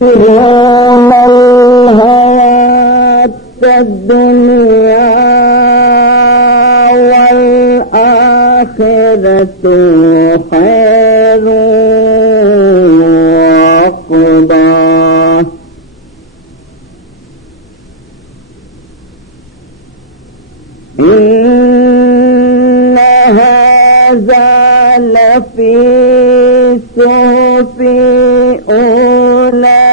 يريدون الحياة الدنيا والآخرة خير وأفضل. إن هذا لفي صحف أولى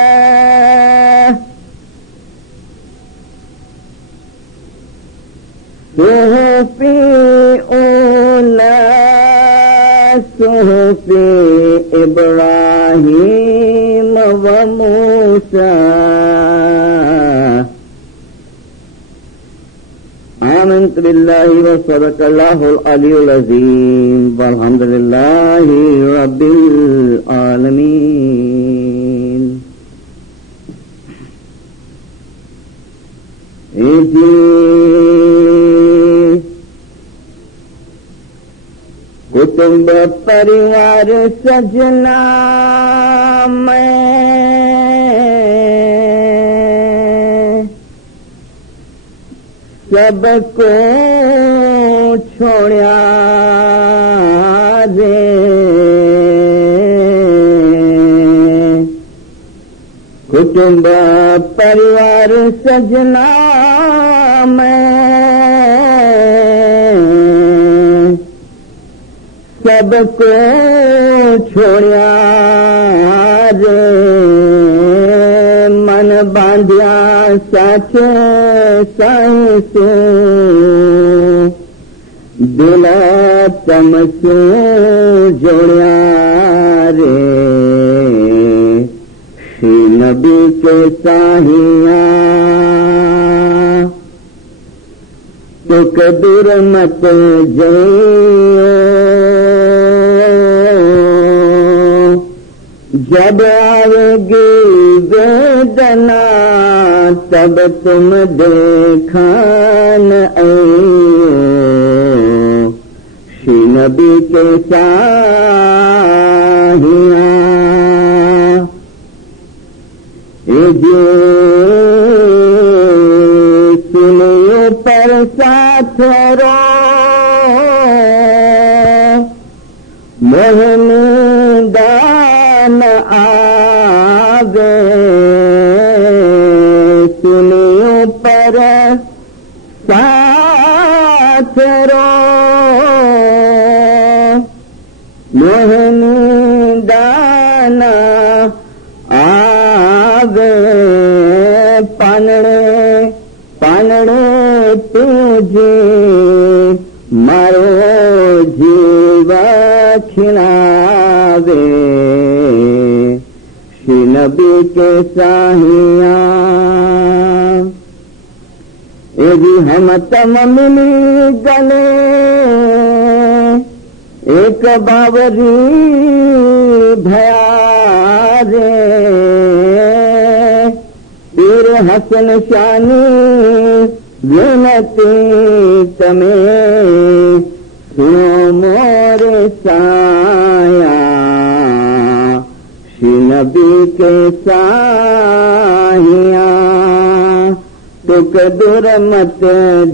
صحف أولى صحف إبراهيم وموسى. آمنت بالله وصدق الله العلي العظيم والحمد لله رب العالمين. कुटुंब परिवार सजना में सबको छोड़ा रे कुटुंब परिवार सजना में सबको छोड़ा रे मन बांधिया साचे साइसो दिला तमसो जोड़िया रे श्री नबी के साहिया तुक दूर मत जइयो जब आवेगी वेदना तब तुम देखन आइयो श्री नबी के साहिया सुनियो पर साथ रो मोहन दान आवे सुनियो पर साथ रो मोहन दान आवे पानड़े पानड़े तुझे मारो जीवा खिलावे श्री नबी के साहिया यदि हम तम मिली गले एक बावरी भया रे पीर हसन शानी विनती तमें सुनो मोरे साया श्री नबी के साहिया तुक दूर मत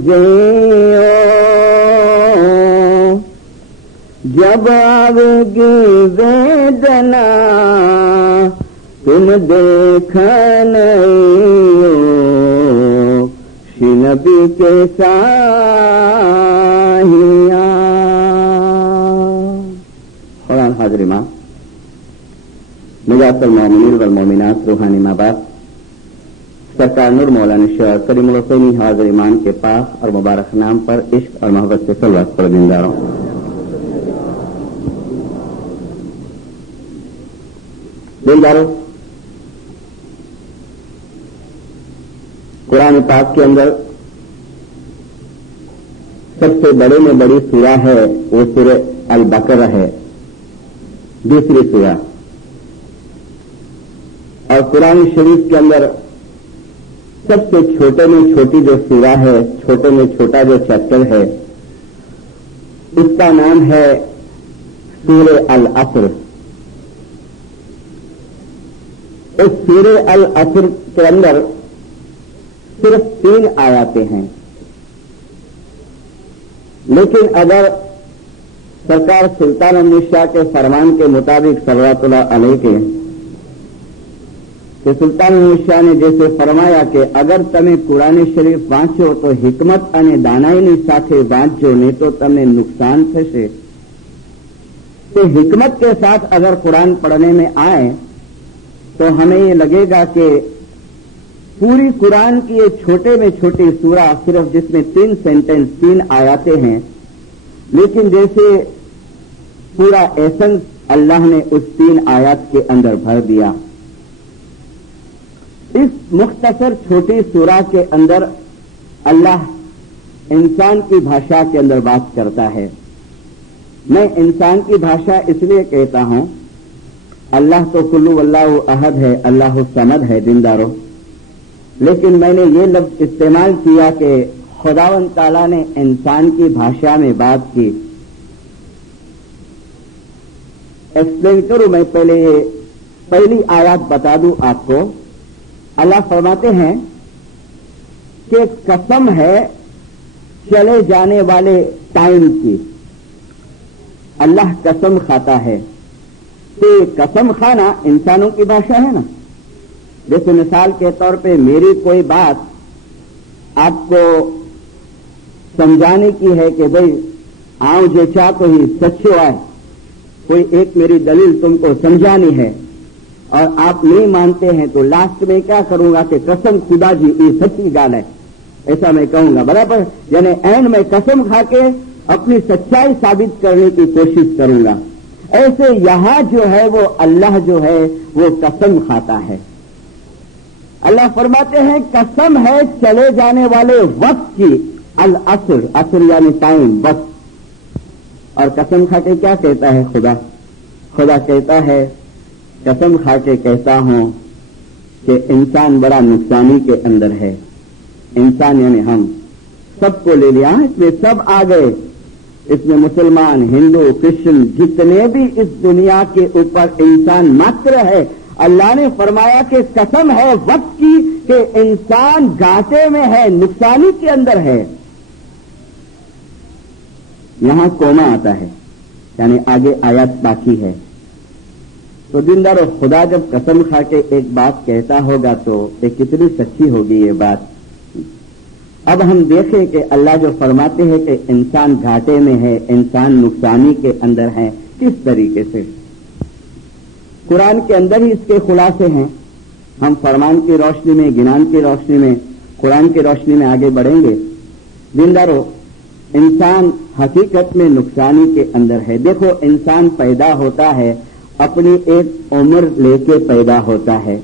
जइयो जब आवेगी वेदना तुम देखन आइयो श्री नबी के साहिया। कुरान हाज़िर माँ निजातुल मोमिनीन वल मोमिनात रूहानी माँ बाप सरकार नूर मौलाना शेख करीमुल हुसैनी हाज़िर ईमान के पाक और मुबारक नाम पर इश्क और मोहब्बत से सल्लल्लाहु अलैहि वसल्लम जिंदारों दिलदारों कुरान पाक के अंदर सबसे बड़े में बड़ी सूरा है वो सूरह अल बकरा है, दूसरी सूरा। और कुरान शरीफ के अंदर सबसे छोटे में छोटी जो सूरा है, छोटे में छोटा जो चैप्टर है, उसका नाम है सूरह अल असर। इस सूरे अल असर के अंदर सिर्फ 3 आयतें हैं, लेकिन अगर सरकार सुल्तान अहमद शाह के फरमान के मुताबिक सल्लल्लाहु अलैहि के कि सुल्तान अहमद शाह ने जैसे फरमाया कि अगर તમે કુરાન શરીફ વાંચો તો હિકમત અને દાનાઈની સાથે વાંચજો, નહીં તો તમને नुकसान થશે। तो हिकमत के साथ अगर कुरान पढ़ने में आए तो हमें ये लगेगा कि पूरी कुरान की ये छोटे में छोटी सूरा सिर्फ जिसमें 3 सेंटेंस 3 आयतें हैं, लेकिन जैसे पूरा एसेंस अल्लाह ने उस 3 आयत के अंदर भर दिया। इस मुख्तसर छोटी सूरा के अंदर अल्लाह इंसान की भाषा के अंदर बात करता है। मैं इंसान की भाषा इसलिए कहता हूं, अल्लाह तो कुल्लु वल्लाहु अहद है, अल्लाह समद है, दीनदारों, लेकिन मैंने ये लफ्ज इस्तेमाल किया कि खुदावंद ताला ने इंसान की भाषा में बात की। एक्सप्लेन करूं मैं, पहले ये पहली आयत बता दूं आपको। अल्लाह फरमाते हैं कि कसम है चले जाने वाले टाइम की। अल्लाह कसम खाता है। तो कसम खाना इंसानों की भाषा है ना। जैसे मिसाल के तौर पे मेरी कोई बात आपको समझाने की है कि भाई आओ जे चाह तो ही सच्चो आए, कोई एक मेरी दलील तुमको समझानी है और आप नहीं मानते हैं, तो लास्ट में क्या करूंगा कि कसम खुदा जी ये सच्ची गाल है, ऐसा मैं कहूंगा, बराबर। यानी एंड में कसम खा के अपनी सच्चाई साबित करने की कोशिश करूंगा। ऐसे यहां जो है वो अल्लाह जो है वो कसम खाता है। अल्लाह फरमाते हैं कसम है चले जाने वाले वक्त की, अल असर, असर यानी टाइम, वक्त। और कसम खा के क्या कहता है खुदा? खुदा कहता है कसम खा के कहता हूं कि इंसान बड़ा नुकसानी के अंदर है। इंसान यानी हम सबको ले लिया, इसमें सब आ गए, इसमें मुसलमान, हिंदू, क्रिश्चियन, जितने भी इस दुनिया के ऊपर इंसान मात्र है। अल्लाह ने फरमाया कि कसम है वक्त की कि इंसान घाटे में है, नुकसानी के अंदर है। यहां कोमा आता है, यानी आगे आयत बाकी है। तो दीनदारों, खुदा जब कसम खा के एक बात कहता होगा तो ये कितनी सच्ची होगी ये बात। अब हम देखें कि अल्लाह जो फरमाते हैं कि इंसान घाटे में है, इंसान नुकसानी के अंदर है, किस तरीके से? कुरान के अंदर ही इसके खुलासे हैं। हम फरमान की रोशनी में, गिनान की रोशनी में, कुरान की रोशनी में आगे बढ़ेंगे। दीनदारों, इंसान हकीकत में नुकसानी के अंदर है। देखो, इंसान पैदा होता है, अपनी एक उम्र लेके पैदा होता है,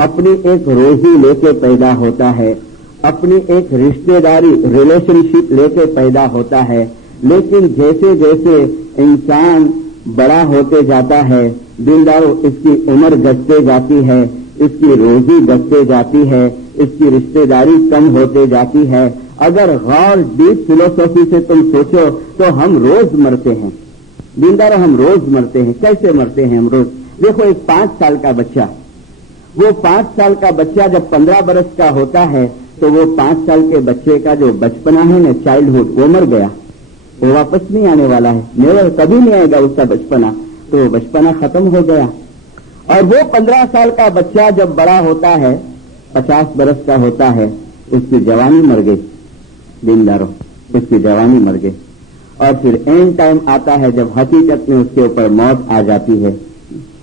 अपनी एक रोजी लेके पैदा होता है, अपनी एक रिश्तेदारी, रिलेशनशिप लेके पैदा होता है। लेकिन जैसे जैसे इंसान बड़ा होते जाता है, दीनदारों, इसकी उम्र घटते जाती है, इसकी रोजी घटते जाती है, इसकी रिश्तेदारी कम होते जाती है। अगर गौर डीप फिलोसॉफी से तुम सोचो तो हम रोज मरते हैं। दीनदारों, हम रोज मरते हैं। कैसे मरते हैं हम रोज? देखो, एक 5 साल का बच्चा, वो 5 साल का बच्चा जब 15 बरस का होता है तो वो 5 साल के बच्चे का जो बचपना है ना, चाइल्डहुड, वो मर गया, वो वापस नहीं आने वाला है, नेवर, कभी नहीं आएगा उसका बचपना, तो वो बचपना खत्म हो गया। और वो 15 साल का बच्चा जब बड़ा होता है, 50 बरस का होता है, उसकी जवानी मर गई। दीनदारों, उसकी जवानी मर गई। और फिर एंड टाइम आता है जब हकीकत में उसके ऊपर मौत आ जाती है,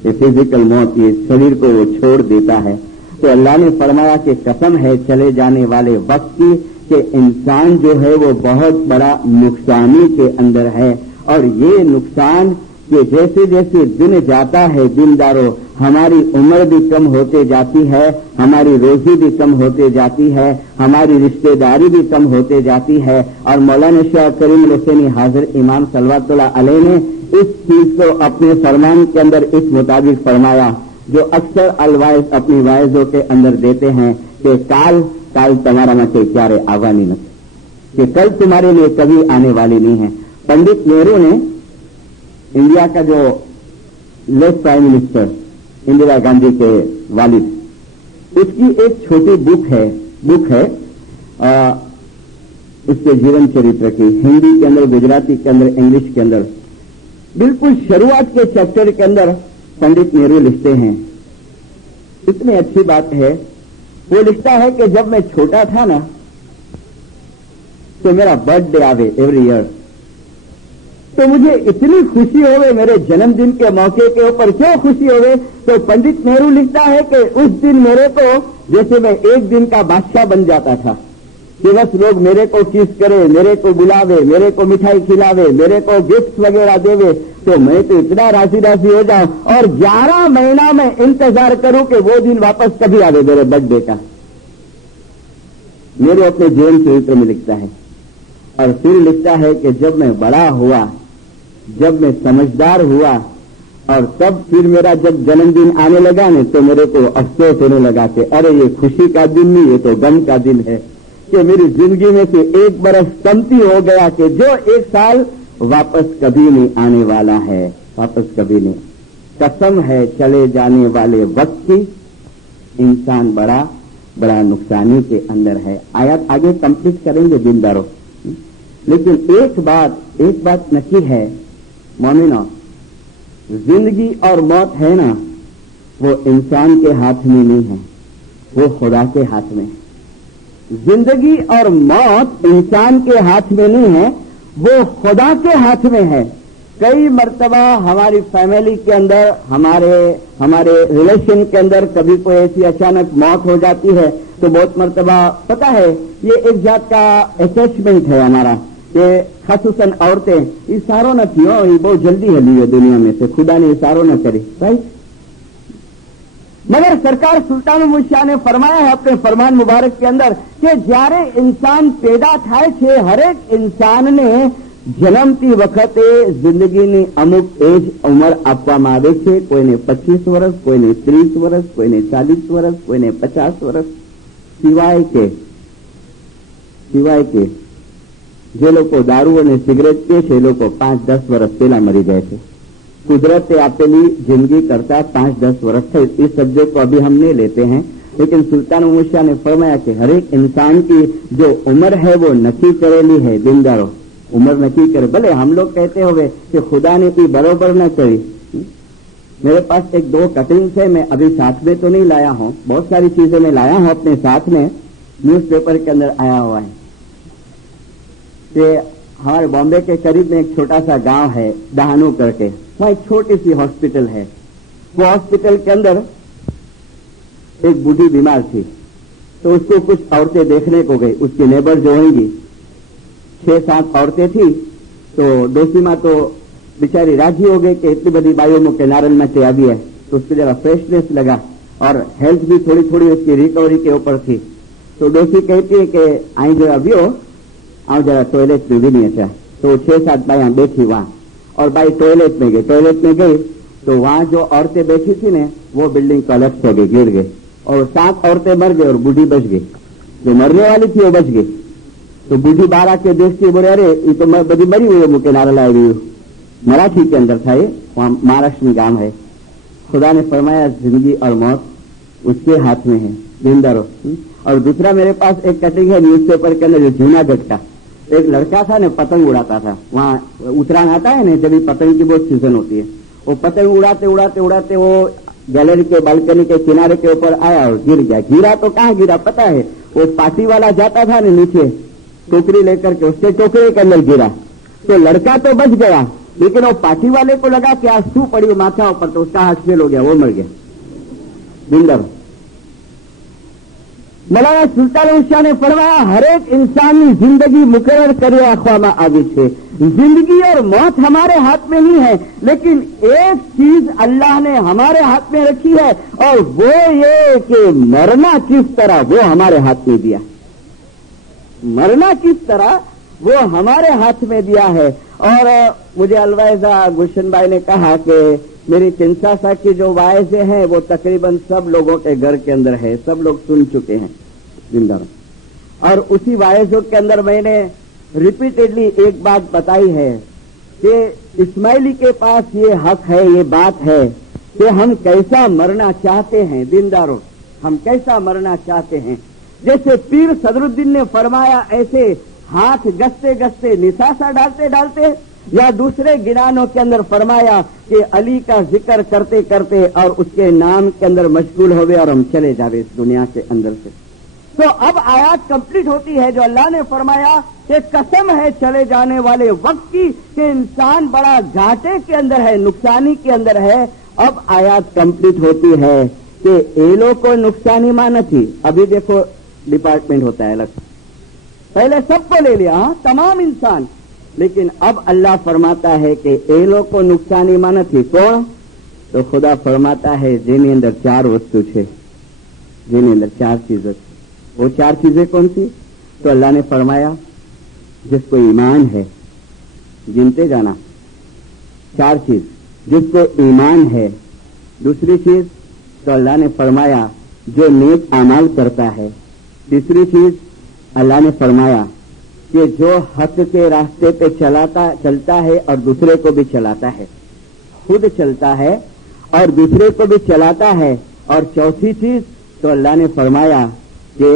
ये फिजिकल मौत, ये शरीर को वो छोड़ देता है। तो अल्लाह ने फरमाया कि कसम है चले जाने वाले वक्त की कि इंसान जो है वो बहुत बड़ा नुकसानी के अंदर है। और ये नुकसान कि जैसे जैसे दिन जाता है, दीनदारों, हमारी उम्र भी कम होते जाती है, हमारी रोजी भी कम होते जाती है, हमारी रिश्तेदारी भी कम होते जाती है। और मौलाना शाह करीम हुसैनी हाजिर इमाम सल्लल्लाहु अलैहि ने इस चीज को अपने फरमान के अंदर इस मुताबिक फरमाया जो अक्सर अलवाइज अपनी वाइजों के अंदर देते हैं कि काल तुम्हारा मते क्यारे आवानी नहीं, कि कल तुम्हारे लिए कभी आने वाली नहीं है। पंडित नेहरू ने, इंडिया का जो left prime minister Indira Gandhi के वालिद, उसकी एक छोटी बुक है उसके जीवन चरित्र की, हिंदी के अंदर, गुजराती के अंदर, इंग्लिश के अंदर। बिल्कुल शुरुआत के चैप्टर के अंदर पंडित नेहरू लिखते हैं, इतनी अच्छी बात है। वो लिखता है कि जब मैं छोटा था ना तो मेरा बर्थडे आवे एवरी ईयर, तो मुझे इतनी खुशी होवे मेरे जन्मदिन के मौके के ऊपर। क्यों खुशी होवे? तो पंडित नेहरू लिखता है कि उस दिन मेरे को जैसे मैं एक दिन का बादशाह बन जाता था कि बस लोग मेरे को किस करे, मेरे को बुलावे, मेरे को मिठाई खिलावे, मेरे को गिफ्ट वगैरह देवे, तो मैं तो इतना राजी राजी हो जाऊं और 11 महीना में इंतजार करूं कि वो दिन वापस कभी आवे मेरे बर्थडे का। मेरे अपने जीवन चरित्र में लिखता है। और फिर लिखता है कि जब मैं बड़ा हुआ, जब मैं समझदार हुआ और तब फिर मेरा जब जन्मदिन आने लगा न, तो मेरे को अफसोस होने लगा कि अरे ये खुशी का दिन नहीं, ये तो गम का दिन है कि मेरी जिंदगी में से एक बरस कमती हो गया कि जो एक साल वापस कभी नहीं आने वाला है, वापस कभी नहीं। कसम है चले जाने वाले वक्त की, इंसान बड़ा बड़ा नुकसानी के अंदर है। आयत आगे कंप्लीट करेंगे दिनदारों, लेकिन एक बात नकी है मोमिनो, जिंदगी और मौत है ना, वो इंसान के हाथ में नहीं है, वो खुदा के हाथ में है। जिंदगी और मौत इंसान के हाथ में नहीं है, वो खुदा के हाथ में है। कई मर्तबा हमारी फैमिली के अंदर, हमारे रिलेशन के अंदर कभी कोई ऐसी अचानक मौत हो जाती है तो बहुत मर्तबा पता है ये एक जात का अटैचमेंट है हमारा, कि खासूसन औरतें इशारों न थी, ये बहुत जल्दी हली है दुनिया में से, खुदा ने इशारों न करी, राइट। मगर सरकार सुल्तान मुशाह ने फरमाया है अपने फरमान मुबारक के अंदर कि જ્યારે इंसान पैदा થાય છે, हरेक इंसान ने जन्मती वखते जिंदगीની અમુક એજ ઉંમર આપવામાં આવે છે। કોઈને 25 વર્ષ, કોઈને 30 વર્ષ, કોઈને 40 વર્ષ, કોઈને 50 વર્ષ, સિવાય કે જે લોકો દારૂ અને સિગરેટ પીએ છે એ લોકો 5-10 વર્ષ પહેલા મરી જાય છે। कुदरते आपेली जिंदगी करता 5-10 वर्ष थे। इस सब्जेक्ट को अभी हम नहीं लेते हैं, लेकिन सुल्तान मुशाह ने फरमाया कि हर एक इंसान की जो उम्र है वो नक्की करेली है। दिनदारों उम्र नक्की करे, भले हम लोग कहते हुए कि खुदा ने कोई बरोबर न करी। मेरे पास एक 2 कटिंग्स है, मैं अभी साथ में तो नहीं लाया हूँ, बहुत सारी चीजें मैं लाया हूँ अपने साथ में, न्यूज़पेपर के अंदर आया हुआ है कि हमारे बॉम्बे के करीब में एक छोटा सा गांव है दहानू करके, वहां एक छोटी सी हॉस्पिटल है। वो हॉस्पिटल के अंदर एक बूढ़ी बीमार थी, तो उसको कुछ औरतें देखने को गई, उसकी नेबर जो होंगी 6-7 औरतें थी। तो डोसी मां तो बेचारी राजी हो गई कि इतनी बड़ी बाइयों में के नारल में आ गई है, तो उसको जरा फ्रेशनेस लगा और हेल्थ भी थोड़ी थोड़ी उसकी रिकवरी के ऊपर थी। तो डोसी कहती है कि आई जरा व्यो आओ जरा टॉयलेट में भी नहीं अच्छा। तो 6-7 बाइयां बैठी वहां और बाई टॉयलेट में गई तो वहां जो औरतें बैठी थी ने वो बिल्डिंग कोलैप्स हो गई, गिर गई और 7 औरतें मर गई और बूढ़ी बच गई। जो मरने वाली थी वो बच गई। तो बूढ़ी 12 के देखती बोले अरे ये तो बड़ी मरी हुई है, मुझे नारा लाई हुई। मराठी के अंदर था ये, वहां महाराष्ट्र में गांव है। खुदा ने फरमाया जिंदगी और मौत उसके हाथ में है, जिंदारो। और दूसरा मेरे पास एक कटिंग है न्यूज़पेपर के अंदर, जो जूनागढ़ का एक लड़का था ने पतंग उड़ाता था। वहां उत्तरायण आता है ना, जब पतंग की बहुत सीजन होती है, वो पतंग उड़ाते उड़ाते उड़ाते वो गैलरी के बालकनी के किनारे के ऊपर आया और गिर गया। गिरा तो कहाँ गिरा पता है, वो पार्टी वाला जाता था ना नीचे टोकरी लेकर के, उसके टोकरे के अंदर गिरा। तो लड़का तो बच गया, लेकिन वो पार्टी वाले को लगा कि आज सू पड़ी माथा ऊपर, तो उसका हाथ फेल हो गया, वो मर गया। बिंदर मौलाना सुल्तान मुशाह ने फरमाया हरेक इंसानी जिंदगी मुकर्रर कर રાખવામાં આવી છે। जिंदगी और मौत हमारे हाथ में नहीं है, लेकिन एक चीज अल्लाह ने हमारे हाथ में रखी है और वो ये कि मरना किस तरह वो हमारे हाथ में दिया। मरना किस तरह वो हमारे हाथ में दिया है। और मुझे अलवाइजा गुलशन भाई ने कहा कि मेरी किंसासा की जो वायजे हैं वो तकरीबन सब लोगों के घर के अंदर है, सब लोग सुन चुके हैं जिंदा। और उसी वायजों के अंदर मैंने रिपीटेडली एक बात बताई है कि इस्माइली के पास ये हक है, ये बात है کہ ہم کیسا مرنا چاہتے ہیں. دینداروں, ہم کیسا مرنا چاہتے ہیں. جیسے پیر صدر الدین نے فرمایا, ایسے ہاتھ گستے گستے نثاثہ ڈالتے ڈالتے, یا دوسرے گرانوں کے اندر فرمایا کہ علی کا ذکر کرتے کرتے اور اس کے نام کے اندر مشغول ہوئے اور ہم چلے جاوے اس دنیا کے اندر سے. تو اب آیات کمپلیٹ ہوتی ہے جو اللہ نے فرمایا کہ قسم ہے چلے جانے والے وقت کی کہ انسان بڑا گھاٹے کے اندر ہے, نقصانی کے اندر ہے. اب آیات کمپلیٹ ہوتی ہے کہ ایلو کو نقصانی مانا تھی. ابھی دیکھو ڈپارٹمنٹ ہوتا ہے الگ, پہلے سب کو لے لیا, تمام انسان, لیکن اب اللہ فرماتا ہے کہ ایلو کو نقصانی مانا تھی. کون؟ تو خدا فرماتا ہے جن اندر 4 وستو ہے, جن اندر 4 چیزیں. وہ 4 چیزیں کون سی؟ تو اللہ نے فرمایا جس کو ایمان ہے, گنتے جانا 4 چیز, جس کو ایمان ہے. دوسری چیز تو اللہ نے فرمایا جو نیک اعمال کرتا ہے. تیسری چیز اللہ نے فرمایا کہ جو حق کے راستے پہ چلتا ہے اور دوسرے کو بھی چلاتا ہے, خود چلتا ہے اور دوسرے کو بھی چلاتا ہے. اور چوتھی چیز تو اللہ نے فرمایا کہ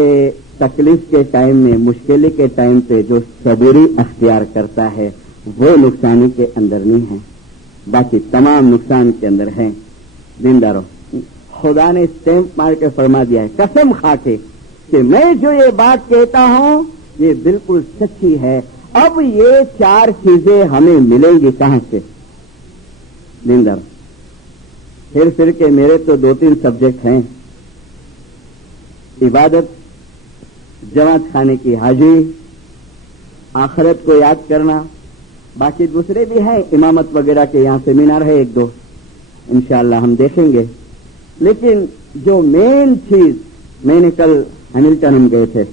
تکلیف کے ٹائم میں, مشکل کے ٹائم پہ جو صبری اختیار کرتا ہے وہ نقصانی کے اندر نہیں ہے, باقی تمام نقصان کے اندر ہیں. دینداروں, خدا نے اسٹیمپ مار کے فرما دیا ہے قسم کھا کے کہ میں جو یہ بات کہتا ہوں یہ بالکل سچی ہے. اب یہ 4 چیزیں ہمیں ملیں گی کہاں سے؟ دیندار, پھر کے میرے تو 2-3 سبجیکٹ ہیں, عبادت, جماعت خانے کی حاضری, آخرت کو یاد کرنا. باقی دوسرے بھی ہیں, امامت وغیرہ کے یہاں سیمینار ہے 1-2, انشاءاللہ ہم دیکھیں گے. لیکن جو مین چیز, میں نے کل ہیملٹن ہم گئے تھے,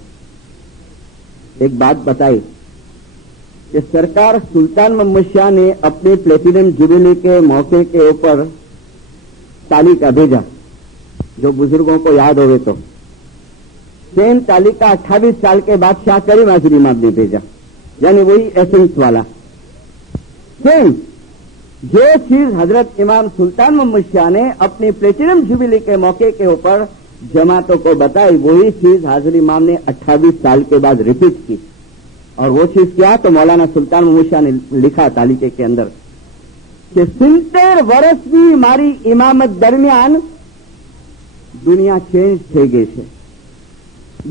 ایک بات بتائی کہ سرکار سلطان محمد شاہ نے اپنے پلیٹینم جوبلی کے موقع کے اوپر تالی کا بھیجا, جو بزرگوں کو یاد ہوئے تو سیم تالی کا 28 سال کے بعد شاہ کریم حاضری امام نے بھیجا, یعنی وہی ایسنس والا سیم. جو چیز حضرت امام سلطان محمد شاہ نے اپنی پلیٹینم جوبلی کے موقع کے اوپر جماعتوں کو بتائی, وہی چیز حاضر امام نے 28 سال کے بعد ریپیٹ کی. اور وہ چیز کیا؟ تو مولانا سلطان محمد شاہ نے لکھا تالیقے کے اندر کہ 70 વર્ષ کی મારી ઇમામત દરમિયાન દુનિયા ચેન્જ થઈ ગઈ છે,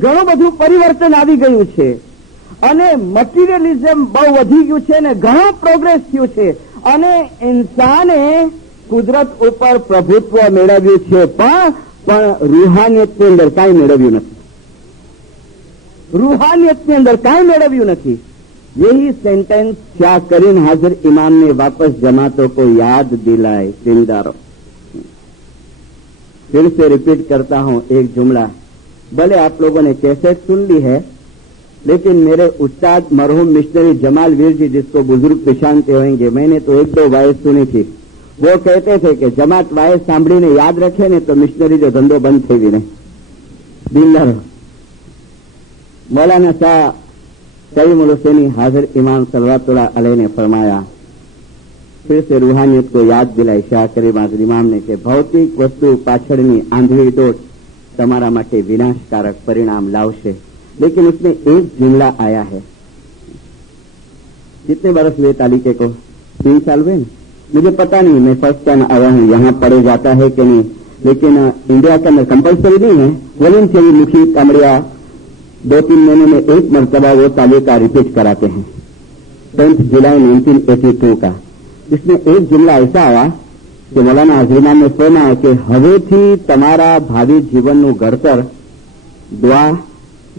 ઘણું બધું પરિવર્તન આવી ગયું છે અને મટીરિયલિઝમ બહુ વધી ગયું છે ને ઘણો પ્રોગ્રેસ થયું છે અને ઇન્સાને કુદરત ઉપર પ્રભુત્વ મેળવ્યું છે, પણ રૂહાનિયતની અંદર કાંઈ મેળવ્યું નથી. રૂહાનિયતની અંદર કાંઈ મેળવ્યું નથી. यही सेंटेंस क्या करीन हाजिर इमाम ने वापस जमातों को याद दिलाए. जिंदारों, फिर से रिपीट करता हूं एक जुमला. भले आप लोगों ने कैसेट सुन ली है, लेकिन मेरे उस्ताद मरहूम मिशनरी जमाल वीर जी, जिसको बुजुर्ग पहचानते होंगे, मैंने तो 1-2 वायस सुनी थी. वो कहते थे कि जमात वायस सांभळीने याद रखे ने तो मिशनरी जो धंधो बंद थई गयो. जिंदारों, मौलाना शाह करीमुल हुसैनी हाजिर इमाम सल्लल्लाहु अलैहि ने फरमाया, फिर से रूहानियत को याद दिलाई शाह करीम हाजिर इमाम ने कि भौतिक वस्तु पाछळनी आंधळी दौड़ તમારા માટે વિનાશકારક परिणाम लावशे. लेकिन उसमें एक जुमला आया है. कितने बरस हुए तालिके को? 3 साल हुए. मुझे पता नहीं, मैं फर्स्ट टाइम आया हूँ, यहाँ पढ़े जाता है कि नहीं, लेकिन इंडिया के अंदर कंपल्सरी नहीं है. वॉलंटियरी मुखी कामड़िया 2-3 महीने में एक मरतबा वो तालिका रिपीट कराते हैं. 10 जुलाई 1982 का. इसमें एक जुमला ऐसा आया कि मौलाना हाजिर ने फरमाया कि હવેથી તમારા ભાવિ જીવનનું ઘડતર દુઆ,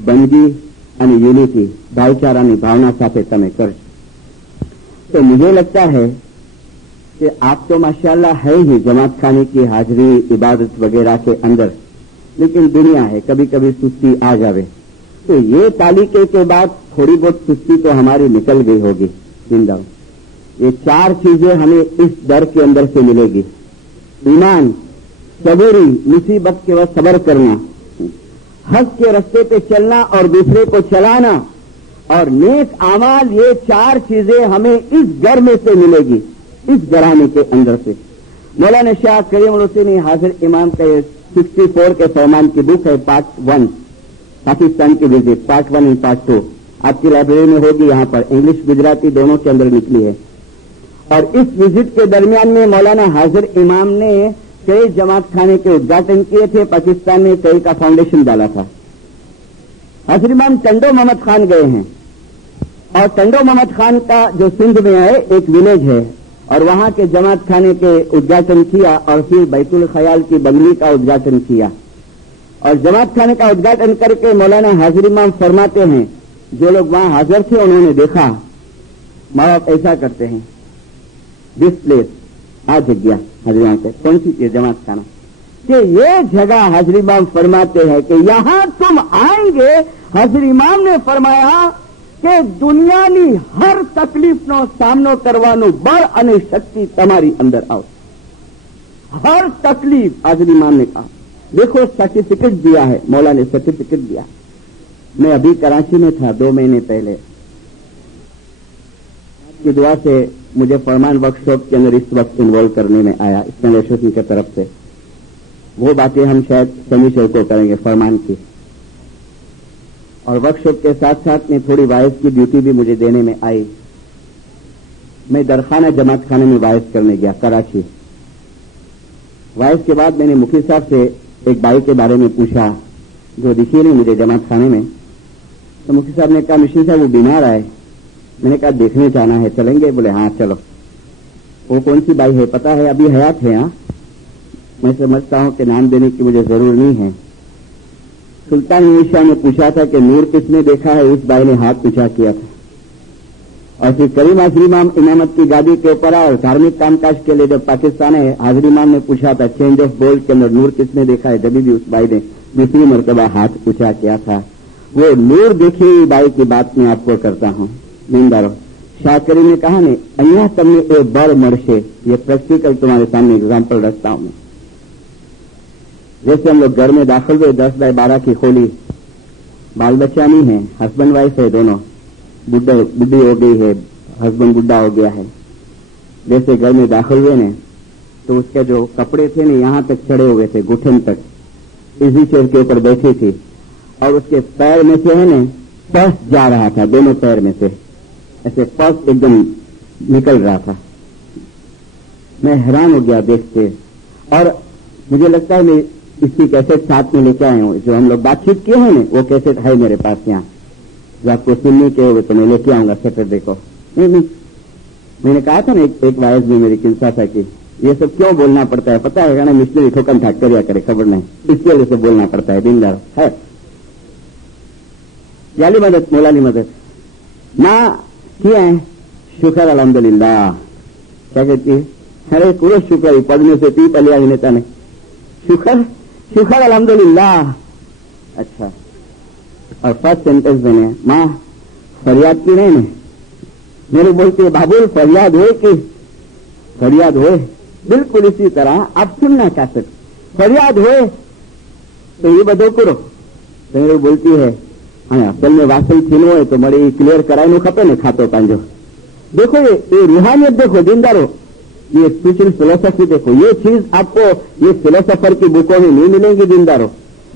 બંદગી અને યુનિટી, ભાઈચારાની ભાવના સાથે તમે કરજો. तो मुझे लगता है कि आप तो माशाअल्लाह है ही जमात खाने की हाजिरी, इबादत वगैरह के अंदर, लेकिन दुनिया है, कभी कभी सुस्ती आ जावे. तो ये तालिके के बाद थोड़ी बहुत सुस्ती तो हमारी निकल गई होगी. जिंदा ये 4 चीजें हमें इस दर के अंदर से मिलेगी. ईमान, सबूरी, मुसीबत के वक्त सब्र करना, हक के रास्ते पे चलना और दूसरे को चलाना, और नेक आमाल, ये 4 चीजें हमें इस घर में से मिलेगी, इस घराने के अंदर से. मौलाना शाह करीम हुसैनी हाजिर इमाम का ये 64 के फरमान की बुक है, पार्ट 1, पाकिस्तान की विजिट, पार्ट 1 एंड पार्ट 2 आपकी लाइब्रेरी में होगी। यहाँ पर इंग्लिश गुजराती दोनों के अंदर निकली है। और इस विजिट के दरमियान में मौलाना हाजिर इमाम ने कई जमात खाने के उद्घाटन किए थे, पाकिस्तान में कई का फाउंडेशन डाला था। हाजिर इमाम टंडो मोहम्मद खान गए हैं, और टंडो मोहम्मद खान का जो सिंध में है एक विलेज है, और वहां के जमात खाने के उद्घाटन किया, और फिर बैतुल खयाल की बंगली का उद्घाटन किया। और जमात खाने का उद्घाटन करके मौलाना हाजिर इमाम फरमाते हैं, जो लोग वहां हाजिर थे उन्होंने देखा माँ बाप ऐसा करते हैं, दिस प्लेस आ जगह हाजिर इमाम कहते कौन सी चीज जमात खाना, कि ये जगह हाजिर इमाम फरमाते हैं कि यहां तुम आएंगे। हाजिर इमाम ने फरमाया कि दुनियानी हर तकलीफનો सामनो करવાનો बળ અને शक्ति તમારી अंदर आओ, हर तकलीफ। हाजिर इमाम ने कहा, देखो सर्टिफिकेट दिया है, मौला ने सर्टिफिकेट दिया। मैं अभी कराची में था 2 महीने पहले, की दुआ से मुझे फरमान वर्कशॉप के अंदर इस वक्त इन्वॉल्व करने में आया इस्लामी एसोसिएशन की तरफ से। वो बातें हम शायद शनिचर को करेंगे फरमान की, और वर्कशॉप के साथ साथ में थोड़ी वाइज की ड्यूटी भी मुझे देने में आई। मैं दरखाना जमात खाने में वाइज करने गया कराची। वाइज के बाद मैंने मुखी साहब से एक भाई के बारे में पूछा जो दिखी नहीं मुझे जमात खाने में। तो मुखी साहब ने कहा, मिश्री साहब वो बीमार आए। मैंने कहा देखने जाना है, चलेंगे? बोले हाँ चलो। वो कौन सी बाई है पता है? अभी हयात है। हाँ, मैं समझता हूं कि नाम देने की मुझे जरूर नहीं है। सुल्तान ईशा ने पूछा था कि नूर किसने देखा है, इस बाई ने हाथ ऊंचा किया था। और फिर करीम हाजिर इमाम इमामत की गादी के ऊपर आए और धार्मिक कामकाज के लिए जब पाकिस्तान है, हाजिर इमाम ने पूछा था चेंज ऑफ बोल्ड के अंदर नूर किसने देखा है, जब भी उस बाई ने दूसरी मरतबा हाथ ऊंचा किया था। वो नूर देखी हुई बाई की बात मैं आपको करता हूं। दीनदारो शाह करीम ने कहा ने अहिया तमने ए बर मरशे, ये प्रैक्टिकल तुम्हारे सामने एग्जाम्पल रखता हूं मैं। जैसे हम लोग घर में दाखिल हुए 10 बाय 12 की खोली, बाल बच्चा नहीं है, हस्बैंड वाइफ है दोनों, बुढ़ी हो गई है, हस्बैंड बुढ़ा हो गया है। जैसे घर में दाखिल हुए ने तो उसके जो कपड़े थे ना यहां तक चढ़े हुए थे, घुटन तक, इजी चेयर के ऊपर बैठी थी, और उसके पैर में से है ना पर्स जा रहा था, दोनों पैर में से ऐसे पर्स एकदम निकल रहा था। मैं हैरान हो गया देखते, और मुझे लगता है मैं इसकी कैसेट साथ में लेके आया हूं। जो हम लोग बातचीत किए हैं ना वो कैसेट है मेरे पास यहाँ, जो आपको सुनने के हुए तो मैं लेके आऊंगा सैटरडे को। नहीं, मैंने कहा था ना एक वायस में मेरी किस्सा था कि ये सब क्यों बोलना पड़ता है पता है? मिस्त्री ठोकम ठाक करिया करे, खबर नहीं, इसकी वजह से बोलना पड़ता है। दिनदार है जाली मदद मौलानी मदद ना किया है, शुक्र अल्हम्दुलिल्लाह। क्या कहती है? अरे पूरे शुक्र पढ़ने से पी पलिया नेता ने शुक्र अल्हम्दुलिल्लाह। अच्छा, और फर्स्ट सेंटेंस मैंने माँ फरियाद की नहीं ने मेरे बोलती है बाबुल फरियाद हो कि फरियाद हो, बिल्कुल इसी तरह आप सुनना चाहते फरियाद हो तो ये बदो करो। तो मेरे बोलती है हाँ असल में वासल थीनो है तो मरे क्लियर कराई खपे ने खातो पांजो। देखो ये रूहानियत देखो जिंदारो, ये स्पिरिचुअल फिलोसफी देखो, ये चीज आपको ये फिलोसफर की बुकों में नहीं मिलेगी जिंदारो।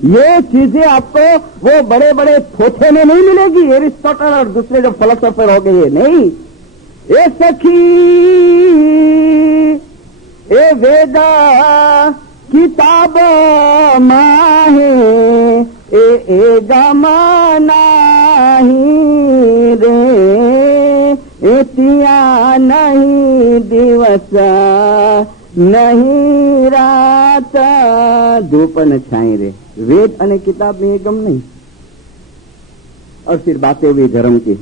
ये चीजें आपको वो बड़े बड़े थोथे में नहीं मिलेगी, एरिस्टोटल और दूसरे जो फिलोसफर हो गए नहीं। ए सखी ए वेदा किताब माहे ए गमना ही रे एतिया नहीं दिवस नहीं रात धूप न छाई रे। वेद अने किताब में ये गम नहीं। और फिर बातें हुई धर्म की,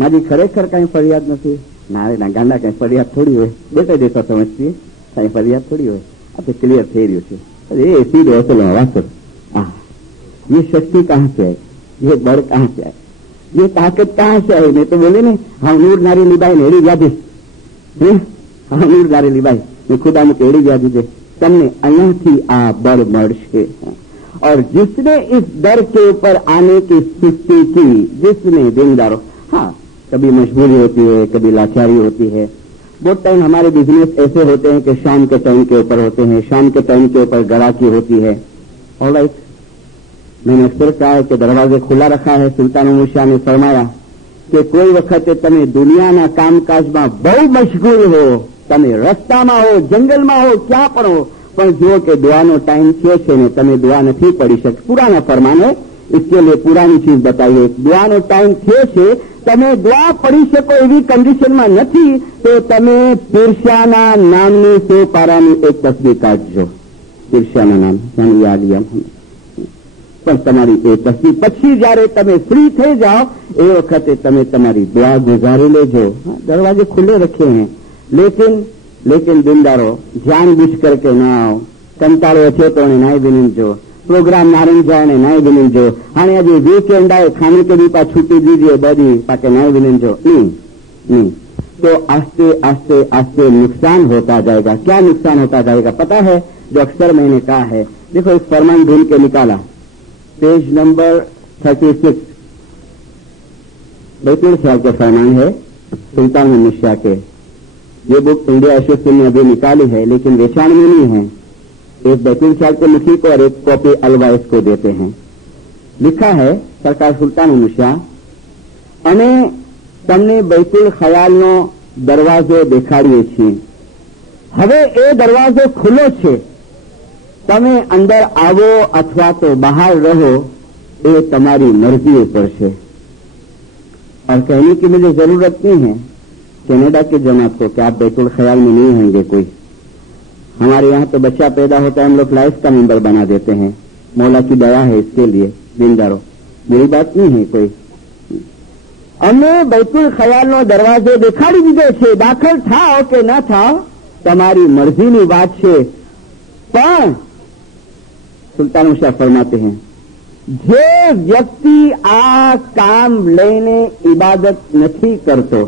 मारी खरेखर कहीं फरियाद नहीं ना रे ना गांडा कहीं फरियाद थोड़ी हो बेटे जैसा समझती है, कहीं फरियाद थोड़ी हो अब क्लियर थे रही है। अरे सीधे असल वास्तव ये शक्ति कहां से आई, ये बड़ कहां से आई, ये ताकत कहां से आई? मैं तो बोले ने हम नूर नारी लिबाई ने एड़ी व्याधि, हम नूर नारी लिबाई मैं खुदा मुझे एड़ी व्याधि दे तमने अहिया थी आ बड़ मरशे। और जिसने इस दर के ऊपर आने की सृष्टि की, जिसने दिनदारो, हाँ कभी मजबूरी होती है, कभी लाचारी होती है, बहुत टाइम हमारे बिजनेस ऐसे होते हैं कि शाम के टाइम के ऊपर होते हैं, शाम के टाइम के ऊपर ग्राहकी होती है। ऑलराइट, मैंने अक्सर कहा है कि दरवाजे खुला रखा है। सुल्तान मूसा ने फरमाया कि कोई वखत તમે દુનિયાના કામકાજમાં બહુ મશગુલ હો, તમે રસ્તામાં હો, જંગલમાં હો, ક્યાં પણ હો, પણ જુઓ કે દુઆનો ટાઈમ થયો છે ને તમે દુઆ નથી પડી શકતા। પુરાના ફરમાન है, इसके लिए पुरानी चीज बताइए। દુઆનો ટાઈમ થયો છે, તમે દુઆ પડી શકો એવી કન્ડિશનમાં નથી, તો તમે પિરસાના નામની 100 પારાની એક તસબીહ કાઢજો। પિરસાના નામ યાદ યાદ પણ તમારી એ તસબીહ પછી જયારે તમે ફ્રી થઈ જાઓ એ વખતે તમે તમારી દુઆ ગુજારી લેજો। દરવાजे खुले रखे हैं, लेकिन दिलदारो जानबूझ करके ना आओ। कंटाळो थयो तो नाई बिनीजो, प्रोग्राम नारंग जाए ने नाई बिनीजो, हाणे अजे वीकेंड आए खाने के भी पा छुट्टी दीजिए बदी पाके नाई बिनीजो। नहीं, तो आस्ते आस्ते आस्ते नुकसान होता जाएगा। क्या नुकसान होता जाएगा पता है? जो अक्सर मैंने कहा है, देखो इस फरमान ढूंढ के निकाला, पेज नंबर 36, बैतुल ख्याल के फरमान है सुल्तान मूसा के। ये बुक इंडिया एसोसिएशन ने अभी निकाली है, लेकिन वेचाण में नहीं है। एक बैतुल ख्याल के मुखी को और एक कॉपी अलवाइस को देते हैं। लिखा है सरकार सुल्तान मूसा, अमे तमने बैतुल ख्यालनो दरवाजो देखाड़ीए छीए। हवे ए दरवाजो खुलो छे, તમે અંદર આવો અથવા તો બહાર રહો, એ તમારી મરજી ઉપર છે। और कहने की मुझे जरूरत नहीं है कनाडा के जमात को कि आप बैतुल ख्याल में नहीं होंगे कोई। हमारे यहाँ तो बच्चा पैदा होता है, हम लोग लाइफ का मेंबर बना देते हैं। मौला की दया है इसके लिए, दिनदारो मेरी बात नहीं है कोई। अमे बैतुल ख्यालनो दरवाजो देखाड़ी दीधो छे, दाखल थाओ के न थाओ तमारी मर्जीनी बात छे। पण सुल्तान मूसा फरमाते हैं, जे व्यक्ति आ काम लईने इबादत नहीं करतो,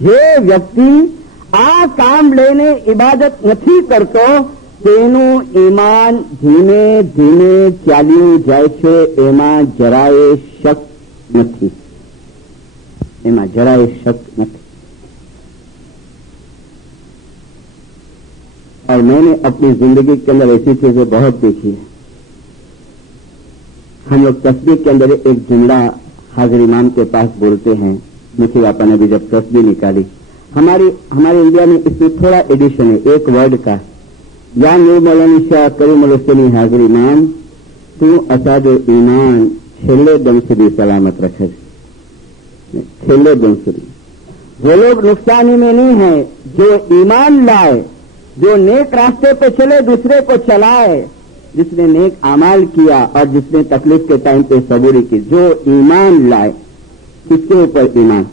जे व्यक्ति आ काम लईने इबादत नहीं करतो, तेनु ईमान धीमे धीमे चाल्यू जाय छे। एमां જરાય शक नहीं, एमां જરાય शक नहीं। और मैंने अपनी जिंदगी के अंदर ऐसी चीजें बहुत देखी है। हम लोग तस्बीह के अंदर एक जुमला हाजिर इमाम के पास बोलते हैं। मुझे आपा ने भी जब तस्बीह निकाली, हमारे इंडिया में इसमें थोड़ा एडिशन है एक वर्ड का। या नूर मौलानी शाह करीमुल हुसैनी हाजिर इमाम, तू असा जो ईमान छेल्ले दम सुधी सलामत रखे। छेल्ले दम सुधी वो लोग नुकसानी में नहीं है जो ईमान लाए, जो नेक रास्ते पे चले, दूसरे को चलाए, जिसने नेक अमाल किया और जिसने तकलीफ के टाइम पे सबूरी की। जो ईमान लाए, किसके ऊपर ईमान?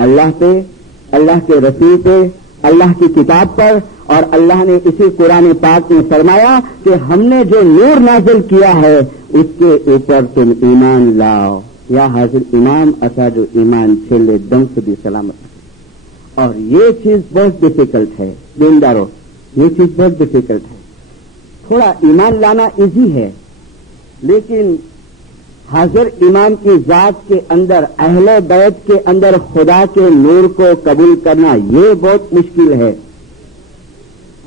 अल्लाह पे, अल्लाह के रसूल पे, अल्लाह की किताब पर। और अल्लाह ने इसी कुरान पाक में फरमाया कि हमने जो नूर नाजिल किया है उसके ऊपर तुम ईमान लाओ। या हाजिर इमाम असा जो ईमान छेल्ले दम सुधी सलामत। और ये चीज बहुत डिफिकल्ट है दीनदारों, ये चीज बहुत डिफिकल्ट है। थोड़ा ईमान लाना इजी है, लेकिन हाजिर इमाम की जात के अंदर, अहले बैत के अंदर खुदा के नूर को कबूल करना ये बहुत मुश्किल है।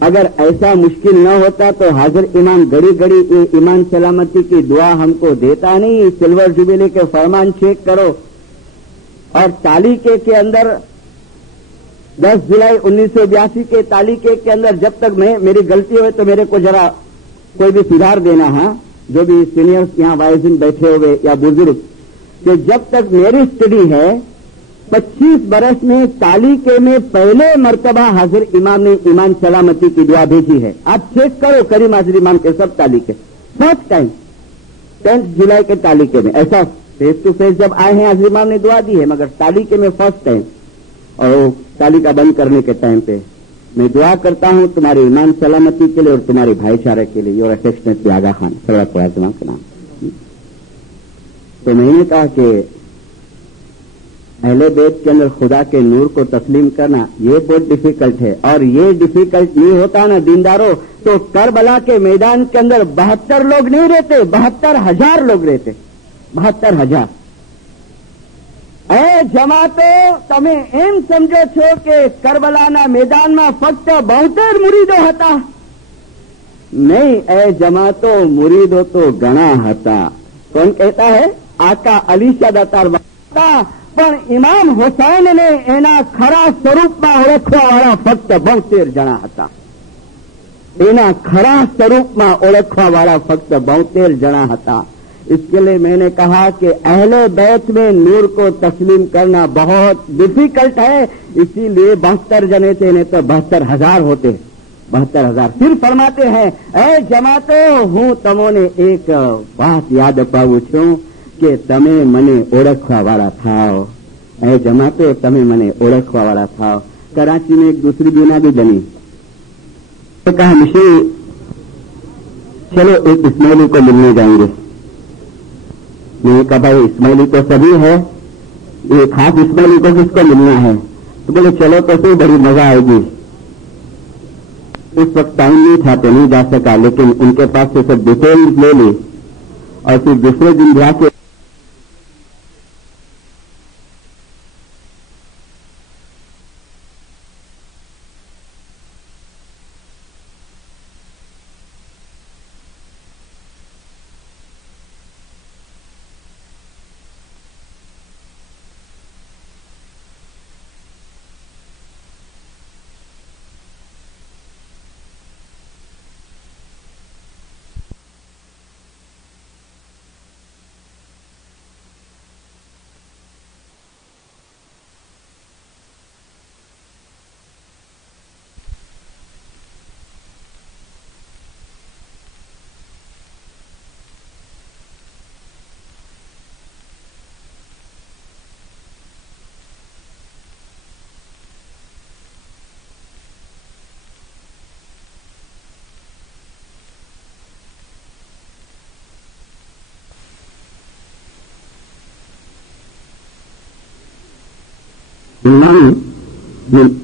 अगर ऐसा मुश्किल न होता तो हाजिर इमाम घड़ी घड़ी ये ईमान सलामती की दुआ हमको देता नहीं। सिल्वर जुबिली के फरमान चेक करो। और तालीके के अंदर 10 जुलाई 1982 के तालीके के अंदर जब तक मेरी गलती हो तो मेरे को जरा कोई भी सुधार देना। हाँ, जो भी सीनियर्स यहाँ वाइजिन बैठे हुए या बुजुर्ग, कि जब तक मेरी स्टडी है 25 बरस में तालीके में पहले मर्तबा हाजिर इमाम ने ईमान सलामती की दुआ भेजी है। आप चेक करो करीम हाजिर इमाम के सब तालीके, फर्स्ट टाइम 10 जुलाई के तालीके में। ऐसा फेस टू फेस जब आए हैं हाजिर इमाम ने दुआ दी है, मगर तालीके में फर्स्ट टाइम। और तालिका बंद करने के टाइम पे मैं दुआ करता हूं तुम्हारी ईमान सलामती के लिए और तुम्हारे भाईचारे के लिए। योर अफेक्शनेटली आगा खान सल्लल्लाहु के नाम। तो मैंने कहा कि अहले बैत के अंदर खुदा के नूर को तस्लीम करना ये बहुत डिफिकल्ट है। और ये डिफिकल्ट नहीं होता ना दीनदारों, तो करबला के मैदान के अंदर 72 लोग नहीं रहते, 72,000 लोग रहते। 72,000। એ જમાતો, તમે એમ સમજો છો કે કરબલાના મેદાનમાં ફક્ત 72 મુરીદો હતા? નહીં, એ જમાતો, મુરીદો તો ઘણા હતા. કોણ કહેતા હે? આકા અલી શાહ દાતાર હતા. પણ ઇમામ હુસૈનને એના ખરા સ્વરૂપમાં ઓળખવા વાળા ફક્ત 72 જણા હતા. એના ખરા સ્વરૂપમાં ઓળખવા वाला फक्त 72 जना था। इसके लिए मैंने कहा कि अहले बैत में नूर को तस्लीम करना बहुत डिफिकल्ट है, इसीलिए 72 जने थे, नहीं तो 72,000 होते। 72,000 फिर फरमाते हैं, ए जमातो, हूँ तमोने एक बात याद अपावुं छुं कि तमे मने ओळखवा वाला थाओ। ए जमातो, तमे मने ओळखवा वाला थाओ। कराची में एक दूसरी बीमारी बनी, तो कहा मिश्री चलो एक इस्माइली को मिलने जाएंगे। मैंने कहा भाई इस्माइली तो सभी है, ये खास इस्माइली को किसको मिलना है? तो बोले चलो तो फिर बड़ी मजा आएगी। उस वक्त टाइम नहीं था तो नहीं जा सका, लेकिन उनके पास से सब डिटेल्स ले ली और फिर दूसरे दिन जाके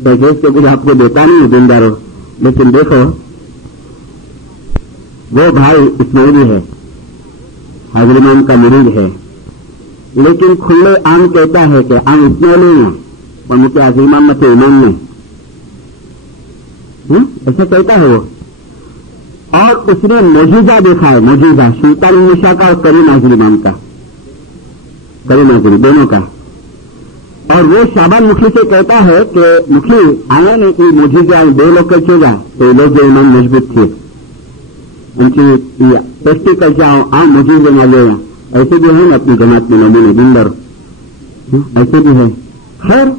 पैकेज तो कुछ आपको देता नहीं है दिनदारों, लेकिन देखो वो भाई इस्माइली है, हाजिर इमाम का मुरीद है, लेकिन खुले आम कहता है कि आम इस्माइली हैं और मुझे हाजिर इमाम मत इमाम नहीं, ऐसा कहता है वो। और उसने मोजीजा देखा है, मोजीजा सुल्तान निशा का और करीम हाजिर इमाम का, करीम हाजिर दोनों का। और वो शाबान मुखी से कहता है कि मुखी आया ने कि मुझीजा 2 लोग कैसे जाए, तो ये लोग जो इमाम मजबूत थे उनकी पेस्टी कर जाओ आ मुझीजे ना ले, ऐसे भी है ना अपनी जमात में नमूने बिंदर, ऐसे भी है। खैर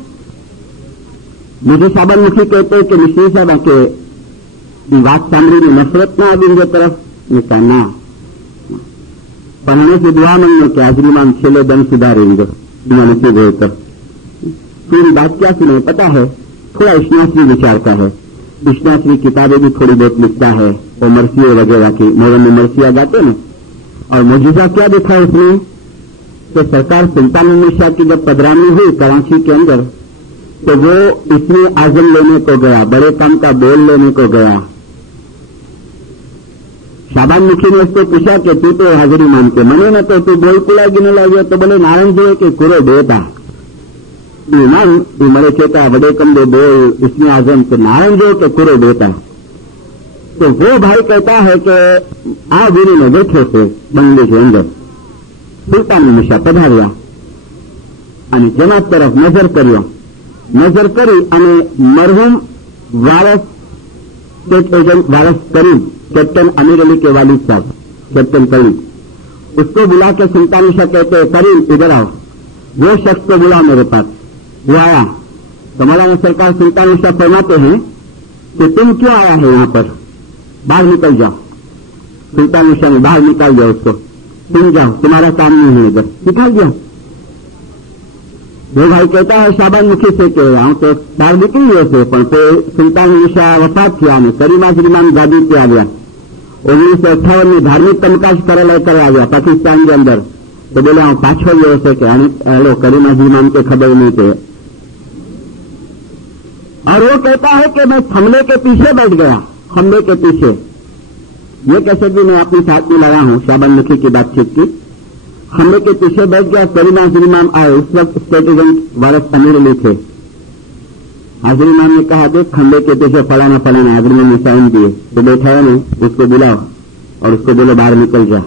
मुझे शाबान मुखी कहते हैं कि मिश्री साहब के बात सामरी में नफरत ना आदि इनके तरफ ने कहा ना, पढ़ने से दुआ मांगने के हाजिर इमाम छेले दम सुधारेंगे इन्होंने से गए कर। पूरी बात क्या सुने पता है? थोड़ा इश्नाश्री विचार का है, इश्नाश्री किताबें भी थोड़ी बहुत लिखता है, वो मरसिए वगैरह की मोहर्रम में मरसिया गाते ना। और मुजीजा क्या देखा उसने कि सरकार सुल्तान शाह की जब पधरानी हुई कराची के अंदर, तो वो इसमें आजम लेने को गया, बड़े काम का बोल लेने को गया। शाबान मुखी ने उसको पूछा कि तू तो हाजिर इमाम के मने न तो तू बोल पुला गिने लागे, तो बोले नारायण जो है कि कुरो देता इमाम मरे कहता बड़े कम दे बोल इसमें आजम के नारायण जो के कुरो देता। तो वो भाई कहता है कि आ वीरी में बैठे थे बंगले के अंदर, सुल्तान निशा पधार्या અને જમાત તરફ નજર કર્યો, નજર કરી અને મરહूम वारस स्टेट एजेंट वारस करीम कैप्टन अमीर अली के वालिद साहब कैप्टन करीम, उसको बुला के सुल्तान शाह कहते हैं करीम इधर आओ। वो शख्स को बुला मेरे पास, वो आया तो मौलाना सरकार सुल्तान शाह फरमाते हैं कि तुम क्यों आया है यहाँ पर, बाहर निकल जाओ। सुल्तान शाह ने बाहर निकाल दिया उसको, तुम जाओ तुम्हारा काम नहीं है इधर, निकाल दिया। वो भाई कहता है शाबान मुखी से कह रहा हूं तो बाहर निकली वैसे, पर सुल्तान शाह वफात किया ने करीम हाजिर इमाम गादी पे आ गया। 1958 में धार्मिक तमकाश करेला आ गया पाकिस्तान के अंदर, तो बोले હું પાછો ગયો છે કે हेलो करीम हाजिर इमाम के खबर नहीं थे। और वो कहता है कि मैं खमले के पीछे बैठ गया, खमले के पीछे। ये कैसे भी मैं अपने साथ में लाया हूं शाबान मुखी की बातचीत की। حملے کے پیچھے بیٹھ گیا. سلیم حاضر امام آئے. اس وقت اسٹیٹ ایجنٹ وارث امیر علی تھے. حاضر امام نے کہا دیکھ حملے کے پیچھے فلانا فلانا. حاضر امام نے سائن دیے. تو بیٹھا ہے نا, اس کو بلاؤ اور اس کو بولو باہر نکل جا.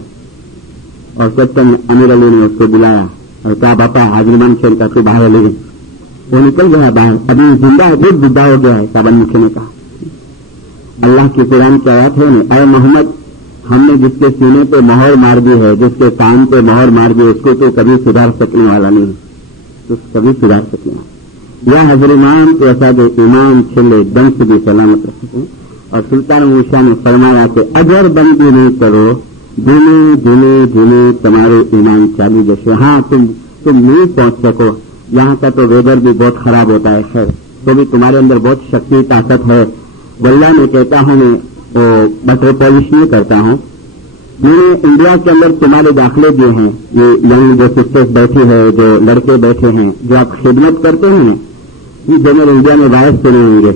اور کیپٹن امیر علی نے اس کو بلایا اور کہا باپا حاضر امام کھیل کا تو باہر لے گئے. وہ نکل گیا باہر. ابھی زندہ ہے, بہت بڈھا ہو گیا ہے. صاحب مکھی نے کہا اللہ کی قرآن کی آیات ہے نا, اے محمد ہم نے جس کے سینے پہ مہر مار دی ہے, جس کے کان پہ مہر مار دی, اس کو تو کبھی سدھار سکنے والا نہیں, تو کبھی سدھار سکنے والا. یا حضر امام تو ایسا جو امام چھلے دم سے بھی سلامت رکھ سکیں. اور سلطان موسیٰ نے فرمایا کہ اگر بندی نہیں کرو دھیمے دھیمے دھیمے تمہارے ایمان چالو جیسے. ہاں تم نہیں پہنچ سکو یہاں کا, تو ویدر بھی بہت خراب ہوتا ہے. خیر تو بھی تمہارے اندر بہت شکتی طاقت ہے. واللہ میں کہتا ہوں, میں بٹر پالش نہیں کرتا ہوں. میں نے انڈیا کے اندر تمہارے داخلے دیے ہیں. یہ ینگ جو سسٹرس بیٹھی ہے, جو لڑکے بیٹھے ہیں, جو آپ خدمت کرتے ہیں, یہ جنرل انڈیا میں باعث سنے ہوں گے.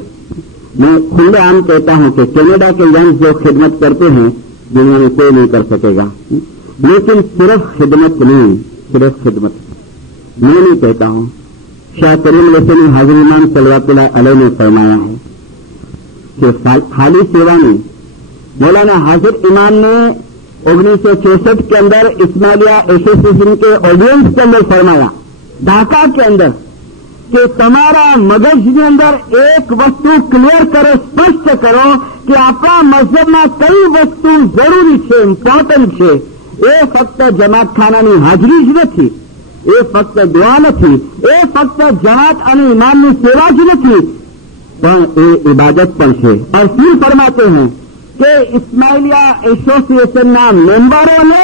میں کھلے عام کہتا ہوں کہ کینیڈا کے ینگ جو خدمت کرتے ہیں دنیا میں کوئی نہیں کر سکے گا. لیکن صرف خدمت نہیں, صرف خدمت میں نہیں کہتا ہوں. شاہ کریم رسول حاضر امام صلوات اللہ علیہ نے فرمایا ہے کہ خالی سیوا نہیں. مولانا حاضر امام نے 1966 کے اندر اسماعیلیہ ایسوسیشن کے آڈینس کے اندر فرمایا, ڈھاکہ کے اندر, کہ تمہارا مغز کے اندر ایک وستو کلیئر کرو, સ્પષ્ટ کرو کہ આપણા મઝહબમાં કઈ વસ્તુ જરૂરી છે, ઇમ્પોર્ટન્ટ છે. એ ફક્ત જમાતખાનાની હાજરી જ નથી, એ ફક્ત દુઆ નથી, એ ફક્ત જમાત અને ઇમામની સેવા જ નથી, પણ એ ઇબાદત પણ છે. और फिर फरमाते हैं कि ઇસ્માઇલિયા એસોસિએશનના મેમ્બરોને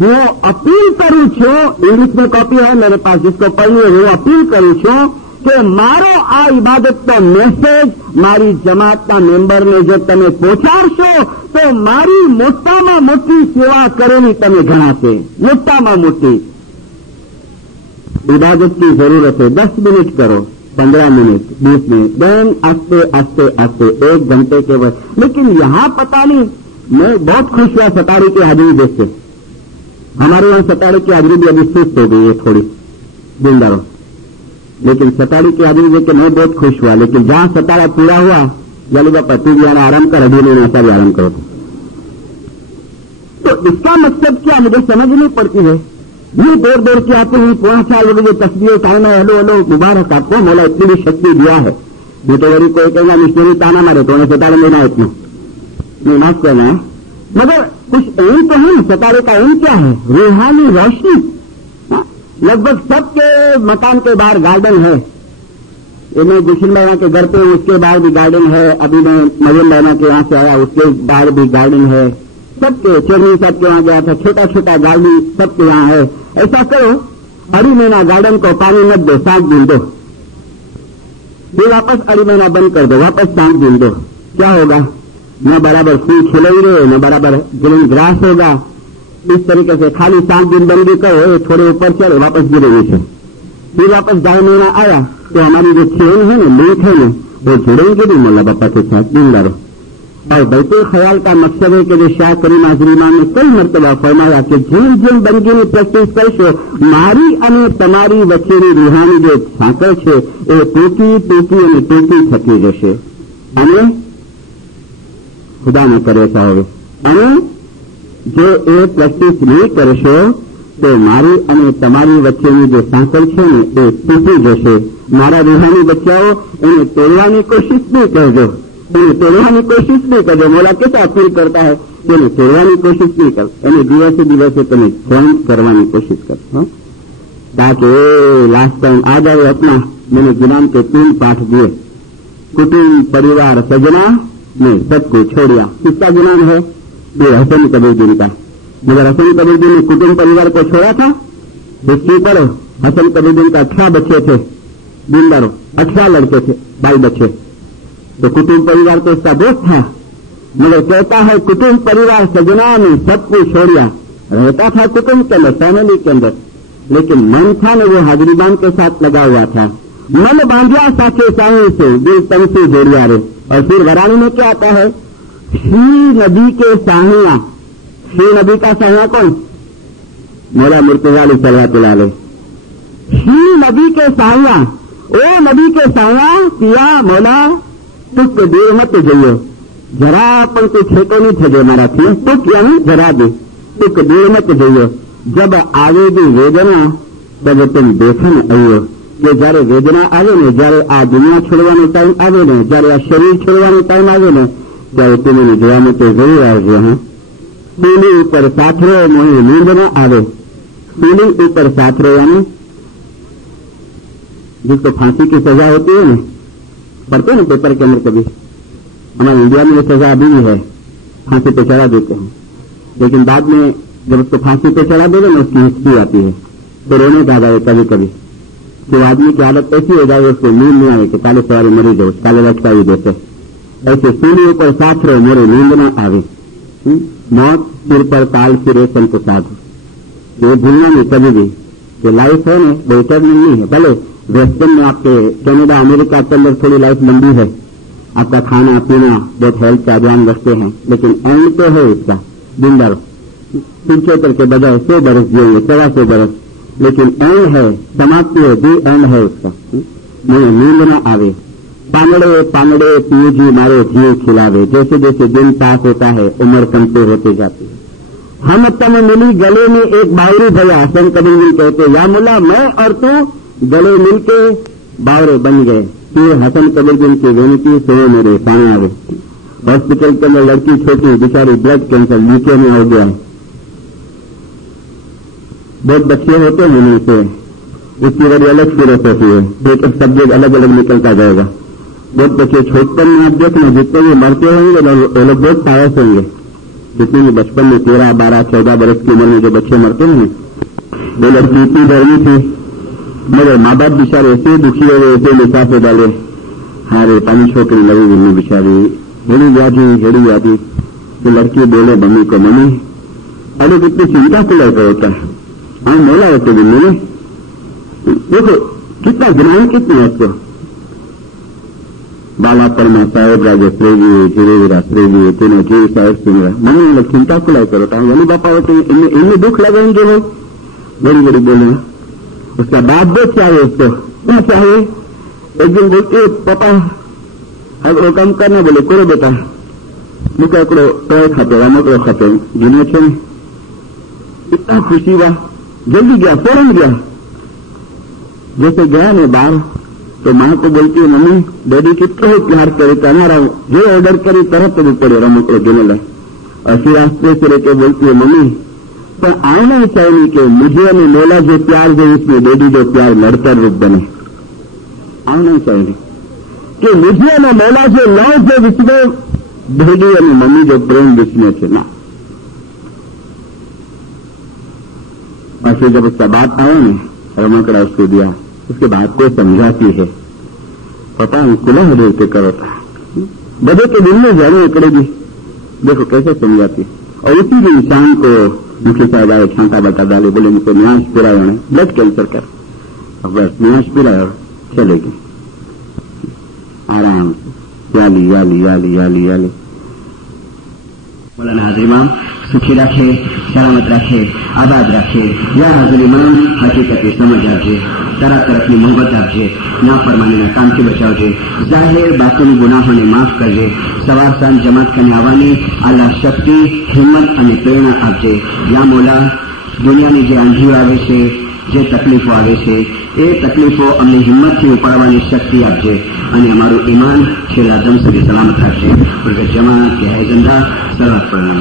હું અપીલ કરું છું, ઇંગ્લિશ में कॉपी है मेरे पास जिसको पढ़नी है, હું અપીલ કરું છું કે મારો આ ઇબાદતનો મેસેજ મારી જમાતના મેમ્બરને જો તમે પહોંચાડશો તો મારી મોટામાં મોટી સેવા કરેલી તમે ગણાશે. મોટામાં મોટી इबादत की जरूरत है. 10 मिनट करो, 15 मिनट, 20 मिनट, देन आस्ते आस्ते आस्ते 1 घंटे के बाद. लेकिन यहां पता नहीं, मैं बहुत खुश हुआ सतारी की हाजिरी देख के. हमारे यहां सतारी की हाजिरी भी अभी सुस्त हो गई है थोड़ी दिनदारों, लेकिन सतारी की हाजिरी देख के मैं बहुत खुश हुआ. लेकिन जहां सतारा पूरा हुआ, यानी बापा तू भी आना आराम कर, अभी मैंने ऐसा भी आराम करो. तो इसका मतलब क्या मुझे समझ नहीं पड़ती है. ये दूर दूर के आते हैं, 4:15 बजे तस्वीर उठाना, हेलो हेलो मुबारक आपको, मौला इतनी भी शक्ति दिया है. ये तो वही कोई कहेगा मिशनरी ताना मारे तो उन्हें सतारे लेना है, इतना नहीं माफ करना है. मगर कुछ एम तो है, सतारे का एम क्या है? रूहानी रोशनी. लगभग सबके मकान के बाहर गार्डन है. ये मैं गुलशन भाई के घर पे हूं, उसके बाहर भी गार्डन है. अभी मैं मरियम भाई के यहां से आया, उसके बाहर भी गार्डन है. सबके चेरनी साहब के वहां गया था, छोटा छोटा गार्डन सबके यहां है. ऐसा करो, अड़ी महीना गार्डन को पानी मत दो, 7 दिन दो, फिर वापस अड़ी महीना बंद कर दो, वापस 7 दिन दो. क्या होगा? न बराबर फूल खिलेंगे, न बराबर ग्रीन ग्रास होगा. इस तरीके से खाली 7 दिन बंद भी करो, थोड़े ऊपर चले, वापस गिरे नीचे. फिर वापस 2 महीना आया तो हमारी जो चेन है ना, लिंक है ना, वो जुड़ेंगे भी मौला बापा के साथ दिनदारों. और बैतुल ख्याल का मकसद है कि जो शाह करीम हाजिर इमाम ने कई मरतबा फरमाया कि જેમ જેમ બંદગીની પ્રેક્ટિસ કરશો, મારી અને તમારી વચ્ચેની રૂહાની જે સાંકળ છે એ તૂટી તૂટી અને તૂટી થતી જશે. અને ખુદા ન કરે સાહેબ, અને જો એ પ્રેક્ટિસ નહીં કરશો તો મારી અને તમારી વચ્ચેની જે સાંકળ છે ને એ તૂટી જશે. મારા રૂહાની બચ્ચાઓ એને તોડવાની કોશિશ નહીં કરજો, એને તોડવાની કોશિશ નહીં કરજો. મોલા કેટલા અપીલ કરતા है એને તોડવાની કોશિશ નહીં કરો, એને દિવસે દિવસે તમે જોઈન્ટ કરવાની कोशिश करो, ताकि लास्ट टाइम आ जाए अपना. मैंने गुलाम के 3 पाठ दिए, कुटुंब परिवार सजना ने सबको छोड़िया. किसका गुलाम है? ये हसन कबीरदीन का. मगर हसन कबीरदीन ने कुटुंब परिवार को छोड़ा था. हिस्ट्री पढ़ो, हसन कबीरदीन का 18 बच्चे थे, दिनदारों 18 लड़के थे, 22 बच्चे. तो कुटुंब परिवार तो उसका दोस्त था, मगर कहता है कुटुंब परिवार सजना ने सबको छोड़िया. रहता था कुटुंब के अंदर, फैमिली के अंदर, लेकिन मन था न वो हाजिर इमाम के साथ लगा हुआ था. मन बांधिया साथे साही से, दिल तन से जोड़िया रे. और फिर वरानी में क्या आता है? श्री नबी के साहिया. श्री नबी का साहिया कौन? مولا مرتضی علیہ صلوات علیہ نبی کے سایہ او نبی کے سایہ کیا مولا تک دیر مت جائیو ذرا પણ કોઈ ઠેકો નહીં થજો મારાથી ટૂંક યાની જરા દે ટૂંક દૂર મત જઈયો જબ આવેગી વેદના તબ तुम देखन आइयो કે જયારે વેદના આવે ને જયારે આ દુનિયા છોડવાનો ટાઈમ આવે ને જયારે આ શરીર છોડવાનો ટાઈમ આવે ને ત્યારે તમે જોવા માટે જરૂર આવજો. હા सूली ऊपर साथरो मोही नींद न आवे. सूली ऊपर साथरो यानी जिसको फांसी की सजा होती है ना, पढ़ते ना पेपर के अंदर कभी, हमारे इंडिया में ये सजा अभी भी है, फांसी पे चढ़ा देते हैं. लेकिन बाद में जब उसको फांसी पे चढ़ा देगा ना उसकी हिस्ट्री आती है तो रोने का जाए कभी कभी कि आदमी की आदत ऐसी हो जाए उसको नींद नहीं आए कि काले सवारी मरी जाओ, काले लटका ही देते. ऐसे सूली ऊपर साथरो मोरे नींद न आवे. मौत सिर पर ताल फिरे संत साधु. ये भूलना नहीं कभी भी कि लाइफ है ना वो इटर्नल नहीं है. भले वेस्टर्न में आपके कनाडा अमेरिका के अंदर थोड़ी लाइफ लंबी है, आपका खाना पीना बहुत हेल्थ का ध्यान रखते हैं, लेकिन एंड तो है इसका जिंदा 75 के बजाय 100 बरस जिएंगे, 125 बरस, लेकिन एंड है, समाप्ति है, दी एंड है उसका. मुझे नींद न आवे. पानड़े पानड़े पिए जी मारे जीव खिलावे. जैसे जैसे दिन पास होता है उम्र कमते होते जाती है. हम तम मिली गले में एक बावरी भया. संत कबीर जी कहते या मुला मैं और तू गले मिलके बावरे बन गए. फिर हसन कबीर जी की विनती सुनो मेरे पानी आवे. हॉस्पिटल के अंदर लड़की छोटी बेचारी ब्लड कैंसर नीचे में हो गया है. बहुत बच्चे होते हैं उनसे, उसकी बड़ी अलग फिलोसॉफी है, एक एक सब्जेक्ट अलग अलग निकलता जाएगा. बहुत बच्चे छोटपन में आप देखना जितने भी मरते होंगे वो लोग बहुत पायस होंगे. जितने भी बचपन में 13, 12, 14 बरस की उम्र में जो बच्चे मरते हैं वो लड़की इतनी डरनी थी, मगर माँ बाप बेचारे ऐसे दुखी हो गए, ऐसे लिफाफे डाले. हारे पानी छोकरी लगी गिरनी बेचारी हेड़ी व्याधि. तो लड़की बोले मम्मी को मम्मी, अरे कितनी चिंता को लड़का होता है. हाँ मोला होते दिन में देखो कितना ज्ञान कितनी है आपको. बाला परमा साहेब राजे श्रेगी धीरे श्रेगी तेने जीव साहेब सुन रहा. मम्मी लोग चिंता को लड़का होता है. वली बापा होते इनमें दुख लगाएंगे लोग बड़ी बड़ी बोले. उसका बाप दो चाहिए, उसको क्या चाहिए. एक दिन बोलते पापा अब वो काम करना, बोले करो बेटा मुका करो टॉय खाते रमकड़ो खाते गिने छे. इतना खुशी हुआ, जल्दी गया, फौरन गया. जैसे गया ने बाहर तो मां को बोलती है मम्मी डैडी कितना प्यार करे तुम्हारा, जो ऑर्डर करे तरफ तो पड़े रमकड़ो गिने ला. और फिर आस्ते से लेके बोलती है मम्मी पर आना चाहिए कि मुझे અને મોલા जो प्यार जो इसमें डैडी जो प्यार लड़कर रूप बने. आना चाहिए कि मुझे અને મોલા जो लव जो विस्मे डैडी અને मम्मी जो प्रेम विस्मे છે ना. और फिर जब उसका बात आया ना रमकड़ा उसको दिया, उसके बाद को समझाती है पता नहीं कुला हृदय के करो था बड़े के दिन में जाने पड़ेगी. देखो कैसे समझाती. और उसी दिन शाम को मुख्य साहब आए, छांटा बता डाले, बोले मुझको न्यास पिलाया है ब्लड कैंसर का. अब बस न्यास पिलाया चलेगी आराम से. याली याली याली याली याली. मौलाना हाजिर इमाम सुखी रखे, सलामत रखे, आबाद रखे. या हाजिर इमाम हकीकत समझ आपजे, तरह तरफनी मोहब्बत आपजे, नाफरमानीના કામથી બચાવજે, જાહેર બાતોની ગુનાહોને માફ કરજે. સવાર સાંજ જમાત કરીને આવવાની અલ્લાહ શક્તિ, હિંમત અને પ્રેરણા આપજે. યા મોલા દુનિયાની જે આંધીઓ આવે છે, જે તકલીફો આવે છે એ તકલીફો અમને હિંમતથી ઉપાડવાની શક્તિ આપજે અને અમારું ઈમાન છેલ્લા દમ સુધી સલામત રાખજે. જમાત કે હૈ ઝંડા સલામત પ્રણામ.